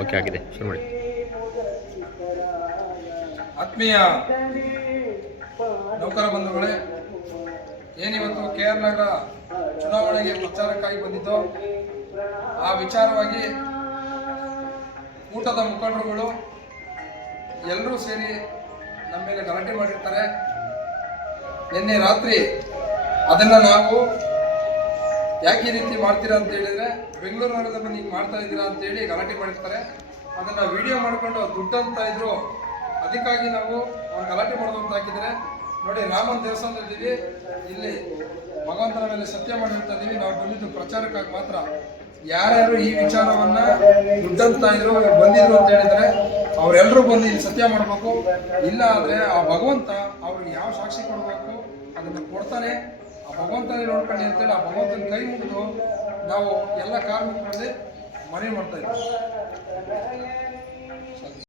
Okay ಆಗಿದೆ, ಶುರು ಮಾಡಿ. ಆತ್ಮೀಯ ನೌಕರ ಬಂಧುಗಳೇ, ಏನಿವತ್ತು KR ನಗರ ಚುನಾವಣೆಗೆ ಪ್ರಚಾರಕ್ಕಾಗಿ ಬಂದಿದ್ದು, ಆ ವಿಚಾರವಾಗಿ ಕೂಟದ ಮುಖಂಡರುಗಳು ಎಲ್ಲರೂ ಸೇರಿ ನಮ್ಮ ಮೇಲೆ ಗಲಾಟೆ ಮಾಡಿರ್ತಾರೆ. ನಿನ್ನೆ ರಾತ್ರಿ ಅದನ್ನು ನಾವು ಯಾಕೆ ಈ ರೀತಿ ಮಾಡ್ತೀರಾ ಅಂತ ಹೇಳಿದ್ರೆ, ಬೆಂಗಳೂರು ನಗರದಲ್ಲಿ ನೀವು ಮಾಡ್ತಾ ಇದ್ದೀರಾ ಅಂತೇಳಿ ಗಲಾಟೆ ಮಾಡಿರ್ತಾರೆ. ಅದನ್ನು ವಿಡಿಯೋ ಮಾಡಿಕೊಂಡು ದುಡ್ಡು ಅಂತ ಇದ್ರು, ಅದಕ್ಕಾಗಿ ನಾವು ಅವ್ರು ಗಲಾಟೆ ಮಾಡೋದು ಅಂತ ಹಾಕಿದರೆ ನೋಡಿ, ರಾಮನ ದೇವಸ್ಥಾನದಲ್ಲಿದ್ದೀವಿ, ಇಲ್ಲಿ ಭಗವಂತನ ಮೇಲೆ ಸತ್ಯ ಮಾಡಿರ್ತಾ ಇದ್ದೀವಿ. ನಾವು ಬಂದಿದ್ದು ಪ್ರಚಾರಕ್ಕಾಗಿ ಮಾತ್ರ. ಯಾರ್ಯಾರು ಈ ವಿಚಾರವನ್ನ ದುಡ್ಡಂತ ಇದ್ರು ಬಂದಿದ್ರು ಅಂತ ಹೇಳಿದ್ರೆ ಅವರೆಲ್ಲರೂ ಬಂದು ಇಲ್ಲಿ ಸತ್ಯ ಮಾಡಬೇಕು. ಇಲ್ಲ ಆದರೆ ಆ ಭಗವಂತ ಅವ್ರಿಗೆ ಯಾವ ಸಾಕ್ಷಿ ಕೊಡಬೇಕು ಅದನ್ನು ಕೊಡ್ತಾನೆ. ಆ ಭಗವಂತನೇ ನೋಡ್ಕೊಳ್ಳಿ ಅಂತೇಳಿ ಆ ಭಗವಂತನ ಕೈ ಮುಗಿದು ನಾವು ಎಲ್ಲ ಕಾರ್ಮಿಕರಲ್ಲಿ ಮನವಿ ಮಾಡ್ತಾ ಇದ್ದೀವಿ.